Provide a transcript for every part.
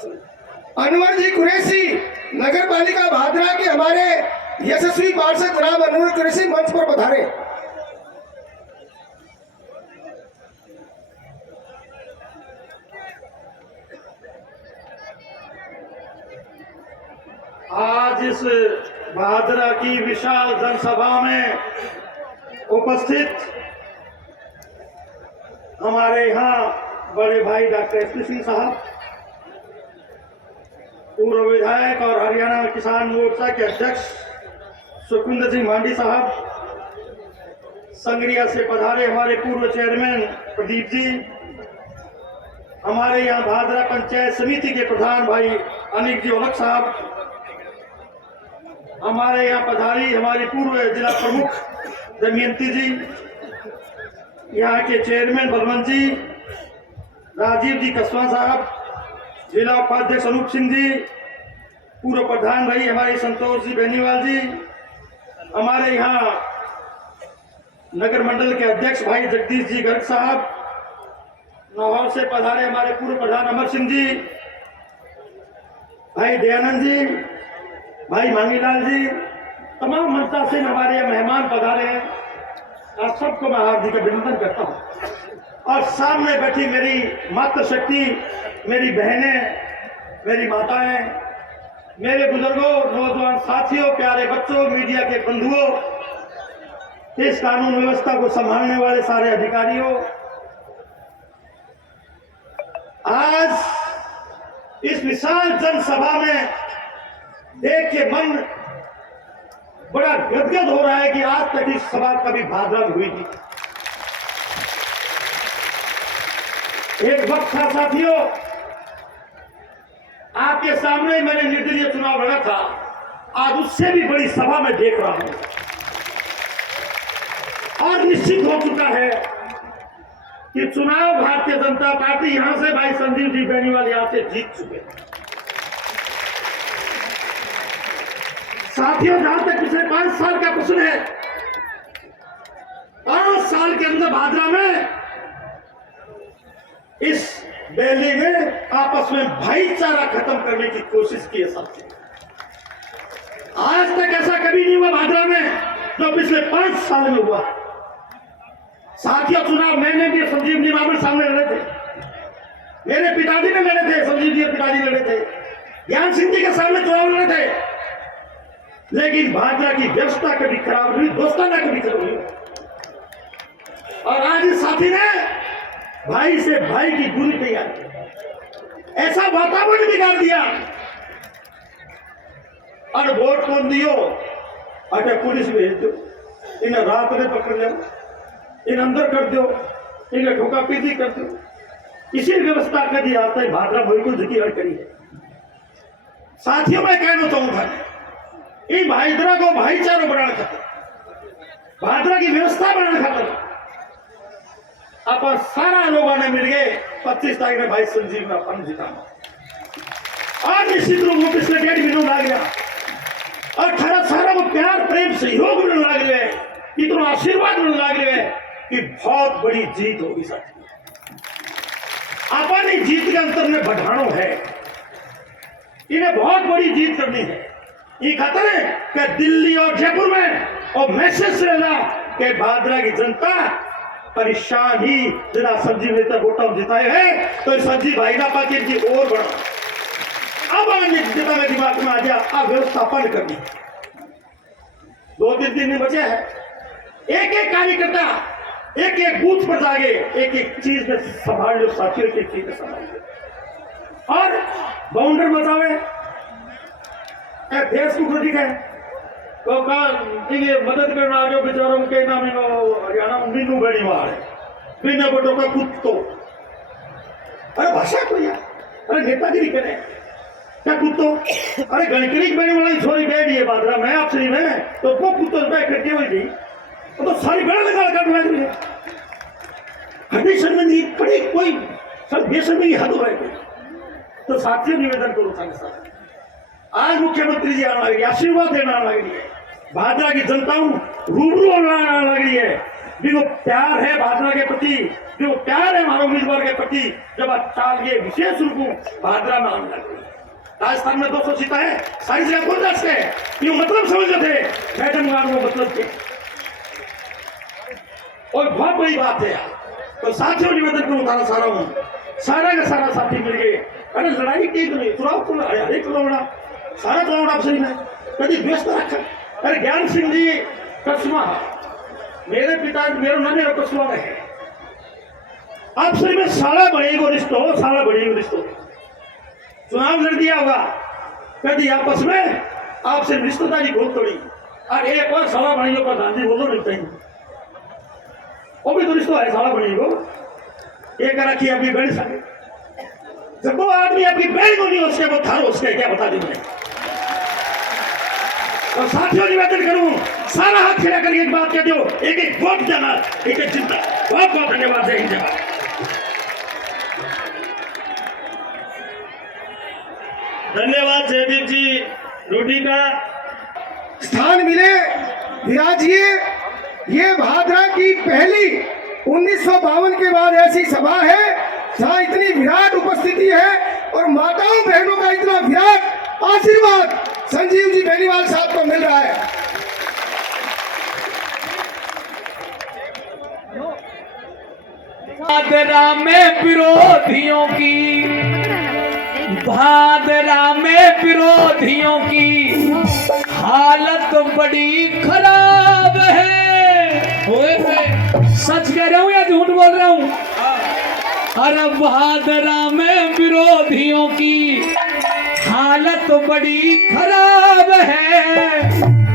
अनवर जी कुरैशी नगर पालिका भादरा के हमारे यशस्वी पार्षद जनाब अनवर कुरैशी मंच पर पधारे। आज इस भादरा की विशाल जनसभा में उपस्थित हमारे यहाँ बड़े भाई डॉक्टर एसपी सिंह साहब, पूर्व विधायक और हरियाणा किसान मोर्चा के अध्यक्ष सुखविंदर सिंह मांडी साहब, संगरिया से पधारे हमारे पूर्व चेयरमैन प्रदीप जी, हमारे यहाँ भादरा पंचायत समिति के प्रधान भाई अनिक जी औलख साहब, हमारे यहाँ पधारी हमारी पूर्व जिला प्रमुख दमयंती जी, यहाँ के चेयरमैन बलवंत जी, राजीव जी कस्वा साहब, जिला उपाध्यक्ष अनूप सिंह जी, पूर्व प्रधान भाई हमारे संतोष जी बेनीवाल जी, हमारे यहाँ नगर मंडल के अध्यक्ष भाई जगदीश जी गर्ग साहब, लाहौर से पधारे हमारे पूर्व प्रधान अमर सिंह जी, भाई दयानंद जी, भाई मांगीलाल जी, तमाम मंचा से हमारे यहाँ मेहमान पधारे हैं। आप सबको मैं हार्दिक अभिनंदन करता हूँ। और सामने बैठी मेरी मातृशक्ति, मेरी बहनें, मेरी माताएं, मेरे बुजुर्गों, नौजवान साथियों, प्यारे बच्चों, मीडिया के बंधुओं, इस कानून व्यवस्था को संभालने वाले सारे अधिकारियों, आज इस विशाल जनसभा में देख के मन बड़ा गदगद हो रहा है कि आज तक इस सभा कभी भादरा में हुई थी। एक वक्त था साथियों, आपके सामने मैंने निर्दलीय चुनाव लड़ा था, आज उससे भी बड़ी सभा में देख रहा हूं और निश्चित हो चुका है कि चुनाव भारतीय जनता पार्टी यहां से भाई संजीव जी बेनीवाल यहां से जीत चुके हैं। साथियों, जहां तक पिछले 5 साल का प्रश्न है, 5 साल के अंदर भादरा में इस बैली ने आपस में भाईचारा खत्म करने की कोशिश की है साथियों। आज तक ऐसा कभी नहीं हुआ भादरा में जो पिछले 5 साल में हुआ। साथियों, चुनाव मैंने भी संजीव जी बाबू सामने लड़े थे, मेरे पिताजी ने लड़े थे, संजीव जी के पिताजी लड़े थे, ज्ञान सिंह जी के सामने चुनाव लड़े थे, लेकिन भादरा की व्यवस्था कभी खराब हुई, दोस्ताना कभी खराब हुई। और आज इस साथी ने भाई से भाई की दूरी तैयार की, ऐसा वातावरण बिगाड़ दिया। और वोट कौन दियो, अगर पुलिस भेज दो, इन्हें रात में पकड़ लो, इन्हें अंदर कर दो, इन्हें ठोका पीटी कर दो। इसी व्यवस्था का दी आता है भादरा बिल्कुल झुकी करी है। साथियों, मैं कहना चाहूंगा इन भाईदरा को भाईचारा बनाना खातर, भादरा की व्यवस्था बनाना खातर अपन सारा लोगों ने मिल गए 25 तारीख में भाई संजीव में अपन जिताना। और निश्चित रूप में पिछले 1.5 महीनों लग गया और खरा सारा वो प्यार प्रेम सहयोग मिलने लग रहे हैं, इतना आशीर्वाद मिलने लग रहे हैं कि बहुत बड़ी जीत होगी साथी। अपन जीत के अंतर में बढ़ानो है, इन्हें बहुत बड़ी जीत करनी है। ये खतर है कि दिल्ली और जयपुर में और मैसेज रहना कि भादरा की जनता परेशान ही जिला संजीव नेता वोटा जिताए हैं, तो संजीव भाई ना पाके की और बढ़ा। अब नेता में दिमाग में आ गया, अब व्यवस्थापन करनी। 2-3 दिन में बचे हैं, एक एक कार्यकर्ता एक एक बूथ पर जाके एक एक चीज में संभाल लो साथियों, एक एक चीज में संभाल लो और बाउंडर बचावे। फेसबुक पर दिखे तो ये मदद करना आ जाओ बेचारों के नाम हरियाणा में मीनू बेनीवाल है, बिना बटों का कुत्तो। अरे भाषा को यार, अरे नेतागिरी करे क्या कुत्तो? अरे गणकरी बेनीवाल छोरी बैठी है भादरा में आपसे नहीं है तो वो कुत्तों से इकट्ठी हुई थी, तो सारी बेड़ा निकाल कर लग रही है। हड्डी शर्मिंदगी बड़ी कोई सब बेशर्मी हद हो रही। तो साथियों, निवेदन करो संग साथ, आज मुख्यमंत्री जी आने लगी, आशीर्वाद देना लग रही है, भादरा की जनता रूबरू आने लग रही है। भी वो प्यार है भादरा के प्रति, भी वो प्यार है हमारे उम्मीदवार के प्रति, जब चाल ये विशेष रूप भादरा में आने लगे। राजस्थान में 200 सीटा है, सारी जगह बोल सकते हैं, ये मतलब समझ थे मैडम वो मतलब थे। और बहुत बड़ी बात है। तो साथियों निवेदन को उतारा सारा हूं, सारा का सारा साथी मिल गए। अरे लड़ाई ठीक नहीं, चुनाव तो हरेक चुनावड़ा सारा चुनावड़ा अफसरी में कभी व्यस्त रखा। अरे ज्ञान सिंह जी कसमा, मेरे पिता मेरा नाम मेरा कसमा है। अफसरी में सारा बड़े रिश्तो, सारा बड़े रिश्तो चुनाव लड़ दिया होगा, कभी आपस में आपसे रिश्तेदारी बहुत तोड़ी। और एक और साला बड़ी को गांधी बोलो मिलता ही, वो भी तो रिश्ता है साला बड़ी को। एक रखी अपनी बहन सके, जब वो आदमी आपकी बहन को नहीं उसके वो थारो उसके क्या बता दी मैंने। और साथियों निवेदन करूं, सारा हाथ खड़ा करके एक बात कह दो, एक एक वोट देना, एक एक चिंता। बहुत बहुत धन्यवाद। जय हिंद, जय भारत। धन्यवाद जयदीप जी, रोटी का स्थान मिले विराजिए। ये भादरा की पहली 1952 के बाद ऐसी सभा है जहाँ इतनी विराट उपस्थिति है और माताओं बहनों का इतना विराट आशीर्वाद संजीव जी बेनीवाल साहब को मिल रहा है। भादरा में विरोधियों की, भादरा में विरोधियों की हालत बड़ी खराब है। सच कह रहा हूँ या झूठ बोल रहा हूँ? अरे भादरा में विरोधियों की हालत बड़ी खराब है।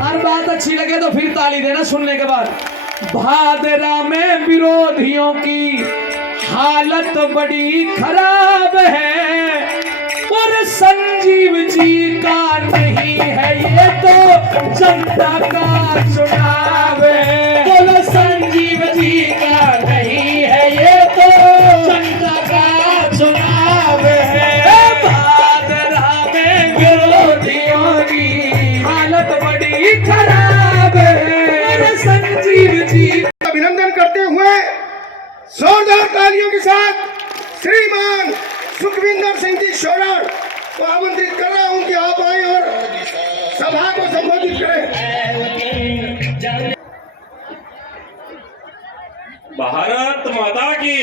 और बात अच्छी लगे तो फिर ताली देना सुनने के बाद। भादरा में विरोधियों की हालत बड़ी खराब है और संजीव जी का नहीं है ये तो जनता का चुनाव है। बोलो संजीव जी का नहीं है ये तो जनता का चुनाव है। भादरा में विरोधियों की हालत बड़ी खराब है और संजीव जी। अभिनंदन करते हुए जोरदार तालियों के साथ श्रीमान सुखविंदर सिंह जी शोरार को आमंत्रित कर रहा हूं कि आप आए और सभा को संबोधित करें। भारत माता की।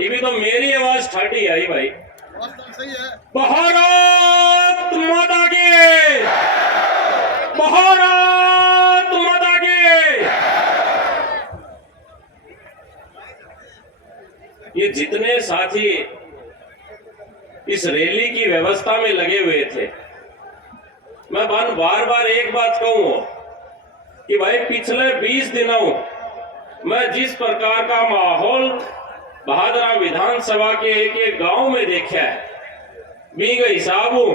ये भी तो मेरी आवाज ठाटी आई भाई। भारत माता की, भारत माता की। ये जितने साथी इस रैली की व्यवस्था में लगे हुए थे, मैं बार बार एक बात कहूं कि भाई पिछले 20 दिनों मैं जिस प्रकार का माहौल भादरा विधानसभा के एक गांव में देखा है, बींग हिसाबों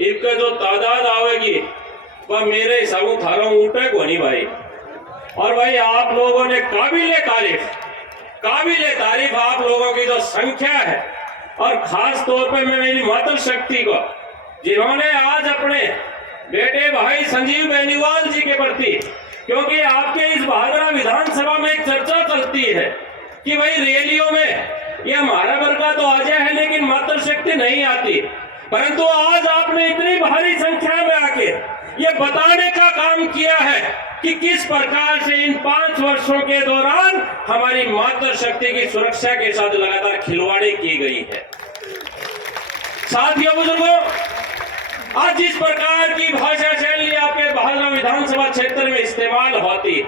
इनका जो तादाद आवेगी वह मेरे हिसाबों थारा ऊँटे को नहीं भाई। और भाई आप लोगों ने काबिले तारीफ आप लोगों की जो संख्या है, और खास तौर पे मैं मेरी मातृशक्ति को, जिन्होंने आज अपने बेटे भाई संजीव बेनीवाल जी के प्रति, क्योंकि आपके इस भादरा विधानसभा में एक चर्चा चलती है कि भाई रैलियों में ये हमारा वर्गा तो आ जाए है लेकिन मातृशक्ति नहीं आती, परंतु आज आपने इतनी भारी संख्या में आके ये बताने का काम किया है कि किस प्रकार से इन 5 वर्षों के दौरान हमारी मातृशक्ति की सुरक्षा के साथ लगातार खिलवाड़ी की गई है। साथियों बुजुर्गों, आज जिस प्रकार की भाषा शैली आपके भादरा विधानसभा क्षेत्र में इस्तेमाल होती,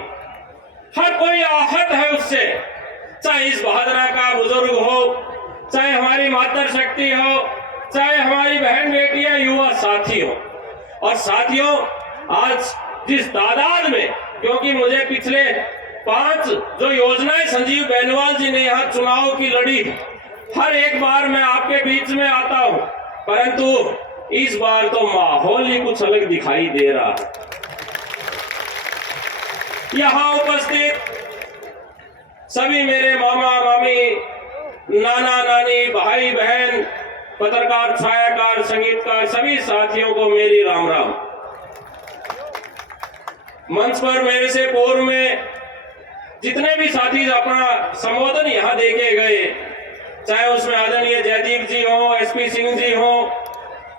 हर कोई आहत है उससे, चाहे इस भादरा का बुजुर्ग हो, चाहे हमारी मातृशक्ति हो, चाहे हमारी बहन बेटियां युवा साथी हो। और साथियों, आज जिस तादाद में, क्योंकि मुझे पिछले 5 जो योजनाएं संजीव बेनीवाल जी ने यहाँ चुनाव की लड़ी, हर एक बार मैं आपके बीच में आता हूं, परंतु इस बार तो माहौल ही कुछ अलग दिखाई दे रहा है। यहाँ उपस्थित सभी मेरे मामा मामी, नाना नानी, भाई बहन, पत्रकार, छायाकार, संगीतकार, सभी साथियों को मेरी राम राम। मंच पर मेरे से पूर्व में जितने भी साथी अपना संबोधन यहाँ देके गए, चाहे उसमें आदरणीय जयदीप जी हो, एसपी सिंह जी हो,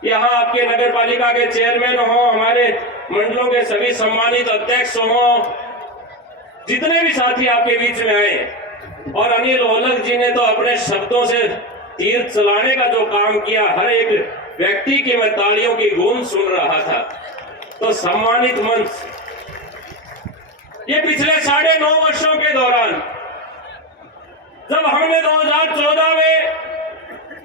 यहाँ आपके नगर पालिका के चेयरमैन हो, हमारे मंडलों के सभी सम्मानित अध्यक्ष हो, जितने भी साथी आपके बीच में आए, और अनिल ओलख जी ने तो अपने शब्दों से तीर चलाने का जो काम किया, हर एक व्यक्ति की मैं तालियों की गूंज सुन रहा था। तो सम्मानित मंच, ये पिछले 9.5 वर्षों के दौरान जब हमने 2014 में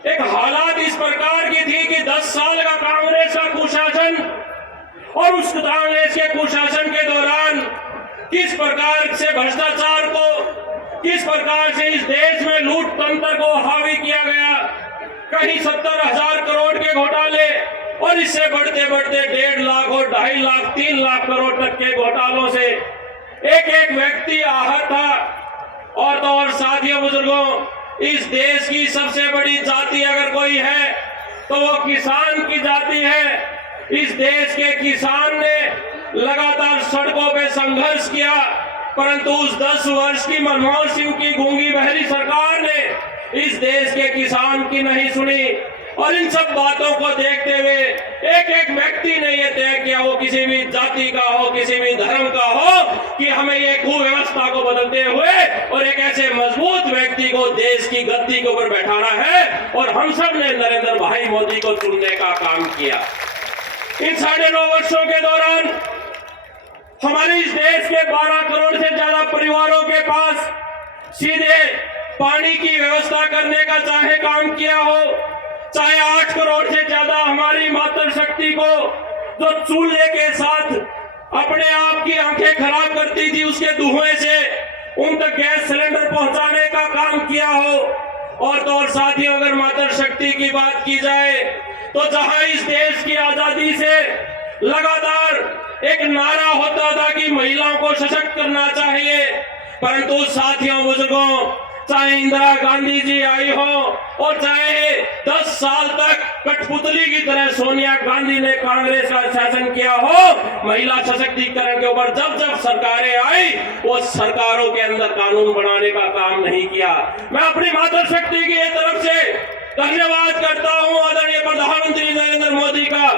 एक हालात इस प्रकार की थी कि 10 साल का कांग्रेस का कुशासन, और उस कांग्रेस के कुशासन के दौरान किस प्रकार से भ्रष्टाचार को, किस प्रकार से इस देश में लूट तंत्र को हावी किया गया, कहीं 70,000 करोड़ के घोटाले, और इससे बढ़ते बढ़ते 1.5 लाख और 2.5 लाख 3 लाख करोड़ तक के घोटालों से एक एक व्यक्ति आहत था। और तो और साथियों, बुजुर्गों, इस देश की सबसे बड़ी जाति अगर कोई है तो वो किसान की जाति है। इस देश के किसान ने लगातार सड़कों पे संघर्ष किया, परंतु उस 10 वर्ष की मनमोहन सिंह की गूंगी बहरी सरकार ने इस देश के किसान की नहीं सुनी। और इन सब बातों को देखते हुए एक एक व्यक्ति ने यह तय किया, वो किसी भी जाति का हो, किसी भी धर्म का हो, कि हमें ये कुव्यवस्था को बदलते हुए और एक ऐसे मजबूत व्यक्ति को देश की गद्दी के ऊपर बैठाना है। और हम सब ने नरेंद्र भाई मोदी को चुनने का काम किया। इन 9.5 वर्षों के दौरान हमारे इस देश के 12 करोड़ से ज्यादा परिवारों के पास सीधे पानी की व्यवस्था करने का चाहे काम किया हो, चाहे 8 करोड़ से ज्यादा हमारी मातृशक्ति को जो चूल्हे के साथ अपने आप की आंखें खराब करती थी, उसके धुएं से उन तक गैस सिलेंडर पहुंचाने का काम किया हो। और तो और साथियों, अगर मातृशक्ति की बात की जाए तो जहां इस देश की आजादी से लगातार एक नारा होता था कि महिलाओं को सशक्त करना चाहिए, परंतु साथियों, बुजुर्गों, चाहे इंदिरा गांधी जी आई हो और चाहे 10 साल तक कठपुतली की तरह सोनिया गांधी ने कांग्रेस का शासन किया हो, महिला सशक्तिकरण के ऊपर जब जब सरकारें आई, वो सरकारों के अंदर कानून बनाने का काम नहीं किया। मैं अपनी मातृशक्ति की तरफ से धन्यवाद करता हूं आदरणीय प्रधानमंत्री नरेंद्र मोदी का,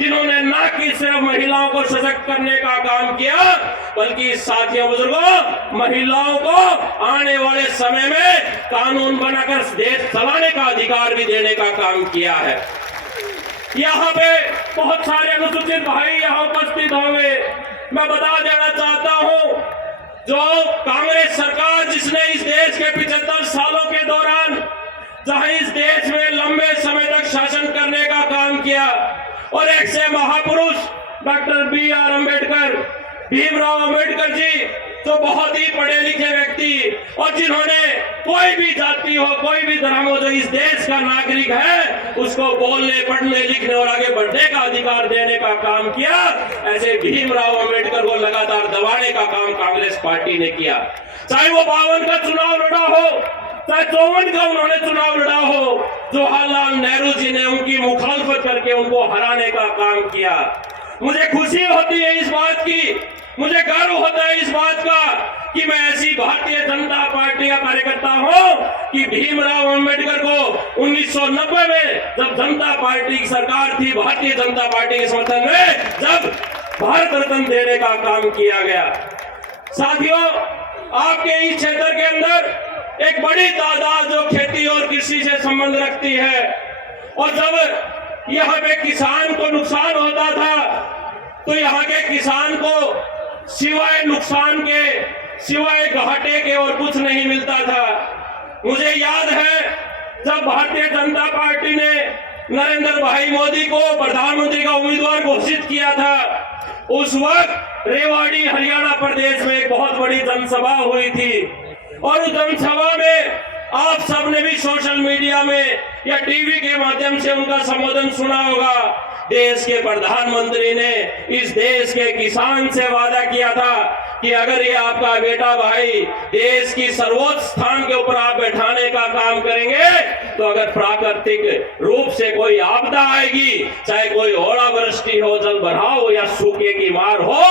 जिन्होंने न कि सिर्फ महिलाओं को सशक्त करने का काम किया, बल्कि साथियों, बुजुर्गों, महिलाओं को आने वाले समय में कानून बनाकर देश चलाने का अधिकार भी देने का काम किया है। यहाँ पे बहुत सारे अनुसूचित भाई यहाँ उपस्थित होंगे। मैं बता देना चाहता हूँ, जो कांग्रेस सरकार जिसने इस देश के 75 सालों के दौरान जहां इस देश में लंबे समय तक शासन करने का काम किया, और एक से महापुरुष डॉक्टर B.R. अम्बेडकर, भीमराव अम्बेडकर जी, जो बहुत ही पढ़े लिखे व्यक्ति और जिन्होंने कोई भी जाति हो, कोई भी धर्म हो, जो इस देश का नागरिक है, उसको बोलने, पढ़ने, लिखने और आगे बढ़ने का अधिकार देने का काम किया, ऐसे भीमराव अम्बेडकर को लगातार दबाने का काम कांग्रेस पार्टी ने किया। चाहे वो 52 का चुनाव लड़ा हो, चाहे 54 का उन्होंने चुनाव लड़ा हो, जवाहरलाल नेहरू जी ने उनकी मुखालफत करके उनको हराने का काम किया। मुझे खुशी होती है इस बात की, मुझे गर्व होता है इस बात का कि मैं ऐसी भारतीय जनता पार्टी का कार्यकर्ता हूं कि भीमराव अम्बेडकर को 1990 में जब जनता पार्टी की सरकार थी, भारतीय जनता पार्टी के समर्थन में जब भारत रत्न देने का काम किया गया। साथियों, आपके इस क्षेत्र के अंदर एक बड़ी तादाद जो खेती और कृषि से संबंध रखती है, और जब यहाँ पे किसान को नुकसान होता था तो यहाँ के किसान को सिवाय नुकसान के, सिवाय घाटे के और कुछ नहीं मिलता था। मुझे याद है जब भारतीय जनता पार्टी ने नरेंद्र भाई मोदी को प्रधानमंत्री का उम्मीदवार घोषित किया था, उस वक्त रेवाड़ी हरियाणा प्रदेश में एक बहुत बड़ी जनसभा हुई थी, और उस जनसभा में आप सबने भी सोशल मीडिया में या टीवी के माध्यम से उनका संबोधन सुना होगा। देश के प्रधानमंत्री ने इस देश के किसान से वादा किया था कि अगर ये आपका बेटा भाई देश की सर्वोच्च स्थान के ऊपर आप बैठाने का काम करेंगे, तो अगर प्राकृतिक रूप से कोई आपदा आएगी, चाहे कोई ओलावृष्टि हो, जल भराव हो या सूखे की मार हो,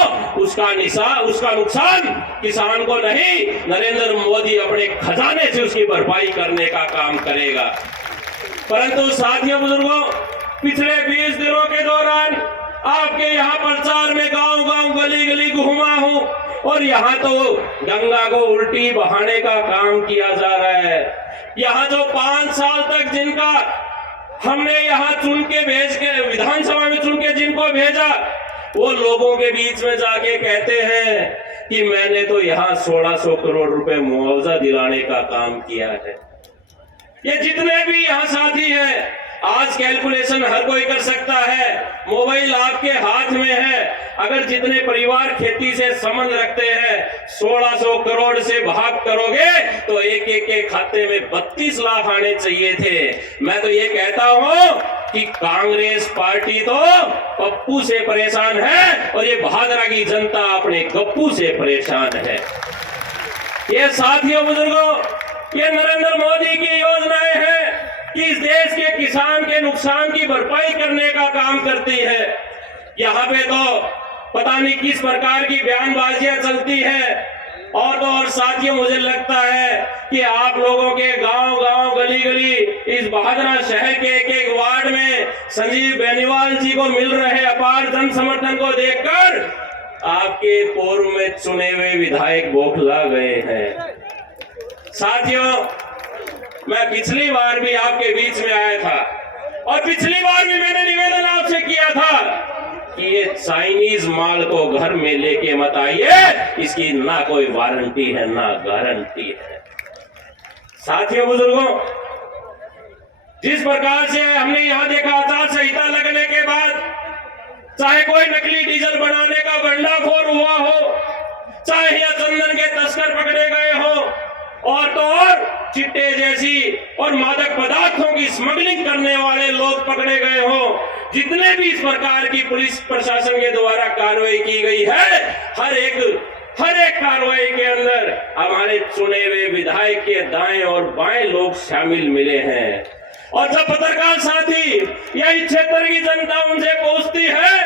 उस उसका नुकसान किसान को नहीं, नरेंद्र मोदी अपने खजाने से उसकी भरपाई करने का काम करेगा। परंतु साथियों बुजुर्गों, पिछले 20 दिनों के दौरान आपके यहाँ प्रचार में गांव गांव गली गली घूमा हूं और यहाँ तो गंगा को उल्टी बहाने का काम किया जा रहा है। यहाँ जो 5 साल तक जिनका हमने यहाँ चुन के भेज के विधानसभा में चुन के जिनको भेजा, वो लोगों के बीच में जाके कहते हैं कि मैंने तो यहाँ 1600 करोड़ रुपए मुआवजा दिलाने का काम किया है। ये जितने भी यहाँ साथी हैं, आज कैलकुलेशन हर कोई कर सकता है, मोबाइल आपके हाथ में है। अगर जितने परिवार खेती से संबंध रखते हैं 1600 करोड़ से भाग करोगे तो एक एक के खाते में 32 लाख आने चाहिए थे। मैं तो ये कहता हूं कि कांग्रेस पार्टी तो पप्पू से परेशान है और ये भादरा की जनता अपने गप्पू से परेशान है। ये साथियों बुजुर्गों, ये नरेंद्र मोदी की योजनाएं हैं कि इस देश के किसान के नुकसान की भरपाई करने का काम करती है। यहाँ पे तो पता नहीं किस प्रकार की बयानबाजियां चलती है। और साथियों, मुझे लगता है कि आप लोगों के गांव गांव गली गली इस बहादुरा शहर के एक एक वार्ड में संजीव बेनीवाल जी को मिल रहे अपार जन समर्थन को देखकर आपके पूर्व में चुने हुए विधायक बौखला गए हैं। साथियों, मैं पिछली बार भी आपके बीच में आया था और पिछली बार भी मैंने निवेदन आपसे किया था कि ये चाइनीज माल को घर में लेके मत आइए, इसकी ना कोई वारंटी है ना गारंटी है। साथियों बुजुर्गों, जिस प्रकार से हमने यहां देखा आचार संहिता लगने के बाद चाहे कोई नकली डीजल बनाने का भंडाफोड़ हुआ हो, चाहे या चंदन के तस्कर पकड़े गए हो और तो और चिट्टे जैसी और मादक पदार्थों की स्मगलिंग करने वाले लोग पकड़े गए हो, जितने भी इस प्रकार की पुलिस प्रशासन के द्वारा कार्रवाई की गई है, हर एक कार्रवाई के अंदर हमारे चुने हुए विधायक के दाएं और बाएं लोग शामिल मिले हैं। और जब पत्रकार साथी या इस क्षेत्र की जनता उनसे पूछती है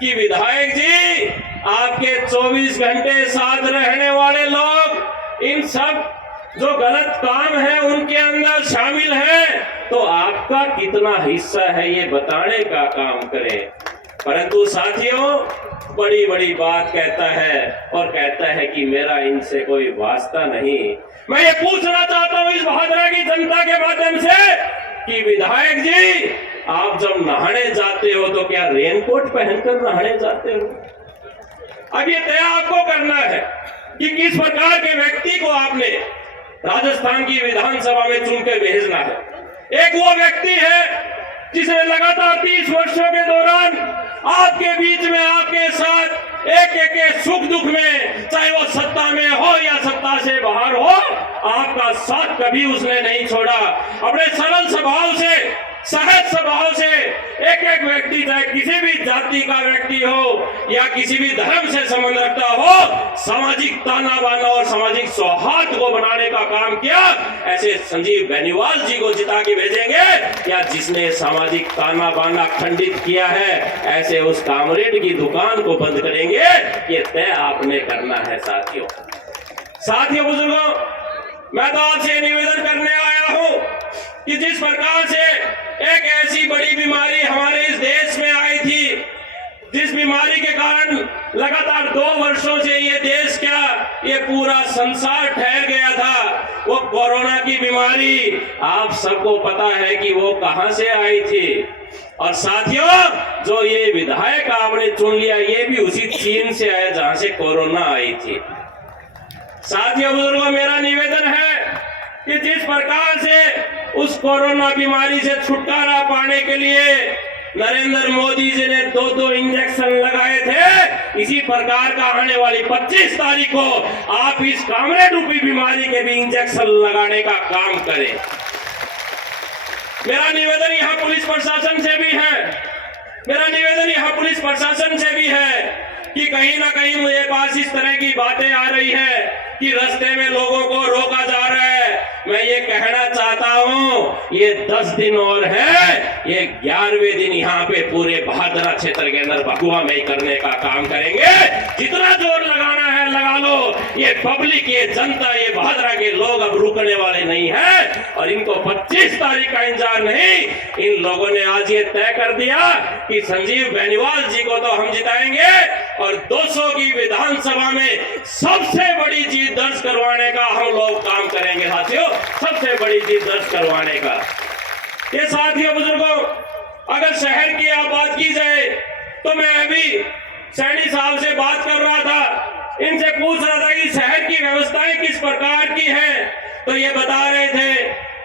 कि विधायक जी, आपके 24 घंटे साथ रहने वाले लोग इन सब जो गलत काम है उनके अंदर शामिल है, तो आपका कितना हिस्सा है ये बताने का काम करें। परंतु साथियों, बड़ी बड़ी बात कहता है और कहता है कि मेरा इनसे कोई वास्ता नहीं। मैं ये पूछना चाहता हूं इस बहादुरा की जनता के माध्यम से कि विधायक जी, आप जब नहाने जाते हो तो क्या रेनकोट पहनकर नहाने जाते हो? अब ये तय आपको करना है कि किस प्रकार के व्यक्ति को आपने राजस्थान की विधानसभा में चुन के भेजना है। एक वो व्यक्ति है जिसने लगातार 30 वर्षों के दौरान आपके बीच में, आपके साथ एक एक सुख दुख में, चाहे वो सत्ता में हो या सत्ता से बाहर हो, आपका साथ कभी उसने नहीं छोड़ा। अपने सरल स्वभाव से, सहज स्वभाव से एक एक व्यक्ति, चाहे किसी भी जाति का व्यक्ति हो या किसी भी धर्म से संबंध रखता हो, सामाजिक ताना बाना और सामाजिक सौहार्द को बनाने का काम किया। ऐसे संजीव बेनीवाल जी को जिता के भेजेंगे या जिसने सामाजिक ताना बाना खंडित किया है, ऐसे उस कामरेड की दुकान को बंद करेंगे। ये तय आपने करना है। साथियों बुजुर्गों, मैं तो आपसे निवेदन करने आया हूं कि जिस प्रकार से एक ऐसी बड़ी बीमारी हमारे इस देश में आई थी, जिस बीमारी के कारण लगातार 2 वर्षों से ये देश क्या, ये पूरा संसार ठहर गया था, वो कोरोना की बीमारी। आप सबको पता है कि वो कहां से आई थी। और साथियों, जो ये विधायक आपने चुन लिया, ये भी उसी चीन से आया जहां से कोरोना आई थी। साथियों बुजुर्गों, मेरा निवेदन है कि जिस प्रकार से उस कोरोना बीमारी से छुटकारा पाने के लिए नरेंद्र मोदी जी ने 2-2 इंजेक्शन लगाए थे, इसी प्रकार का आने वाली 25 तारीख को आप इस कामरेड रूपी बीमारी के भी इंजेक्शन लगाने का काम करें। मेरा निवेदन यहाँ पुलिस प्रशासन से भी है, कि कहीं ना कहीं मुझे पास इस तरह की बातें आ रही है कि रास्ते में लोगों को रोका जा रहा है। मैं ये कहना चाहता हूं, ये 10 दिन और है, ये 11वें दिन यहाँ पे पूरे भादरा क्षेत्र के अंदर भगुआ में करने का काम करेंगे। जितना जोर लगाना है लगा लो। ये पब्लिक, ये जनता, ये भादरा के लोग अब रुकने वाले नहीं है और इनको 25 तारीख का इंतजार नहीं। इन लोगों ने आज ये तय कर दिया कि संजीव बेनीवाल जी को तो हम जिताएंगे और 200 की विधानसभा में सबसे बड़ी जीत दर्ज करवाने का हम लोग काम करेंगे। साथियों, सबसे बड़ी चीज दर्ज करवाने का। ये साथियों बुजुर्गों, अगर शहर की आप बात की जाए तो मैं अभी सैनी साहब से बात कर रहा था, इनसे पूछ रहा था कि शहर की व्यवस्थाएं किस प्रकार की हैं, तो ये बता रहे थे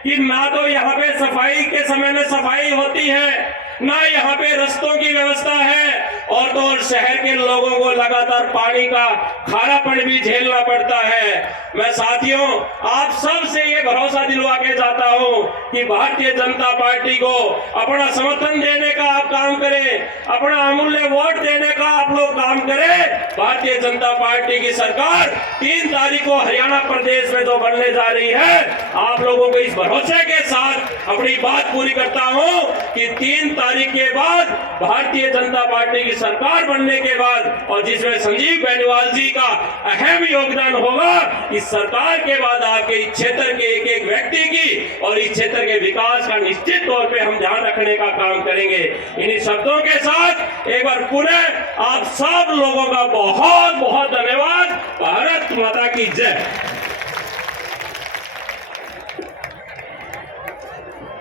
कि ना तो यहाँ पे सफाई के समय में सफाई होती है, ना यहाँ पे रस्तों की व्यवस्था है और तो और शहर के लोगों को लगातार पानी का खारापन भी झेलना पड़ता है। मैं साथियों आप सब से ये भरोसा दिलवा के जाता हूँ कि भारतीय जनता पार्टी को अपना समर्थन देने का आप काम करें, अपना अमूल्य वोट देने का आप लोग काम करें। भारतीय जनता पार्टी की सरकार 3 तारीख को हरियाणा प्रदेश में जो बनने जा रही है, आप लोगों को इस भरोसे के साथ अपनी बात पूरी करता हूँ कि 3 तारीख के बाद भारतीय जनता पार्टी की सरकार बनने के बाद और जिसमें संजीव बेनीवाल जी का अहम योगदान होगा, इस सरकार के बाद आपके इस क्षेत्र के एक एक व्यक्ति की और इस क्षेत्र के विकास का निश्चित तौर पे हम ध्यान रखने का काम करेंगे। इन्हीं शब्दों के साथ एक बार पुनः आप सब लोगों का बहुत बहुत धन्यवाद। भारत माता की जय।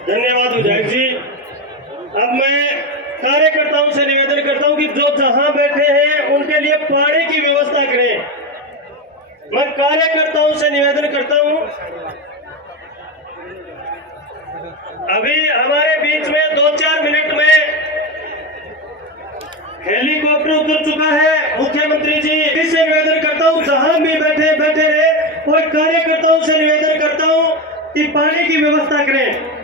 धन्यवाद विधायक जी। अब मैं कार्यकर्ताओं से निवेदन करता हूं कि जो जहां बैठे हैं उनके लिए पानी की व्यवस्था करें। मैं कार्यकर्ताओं से निवेदन करता हूं, अभी हमारे बीच में 2-4 मिनट में हेलीकॉप्टर उतर चुका है। मुख्यमंत्री जी से निवेदन करता हूं जहां भी बैठे रहे और कार्यकर्ताओं से निवेदन करता हूं कि पानी की व्यवस्था करें।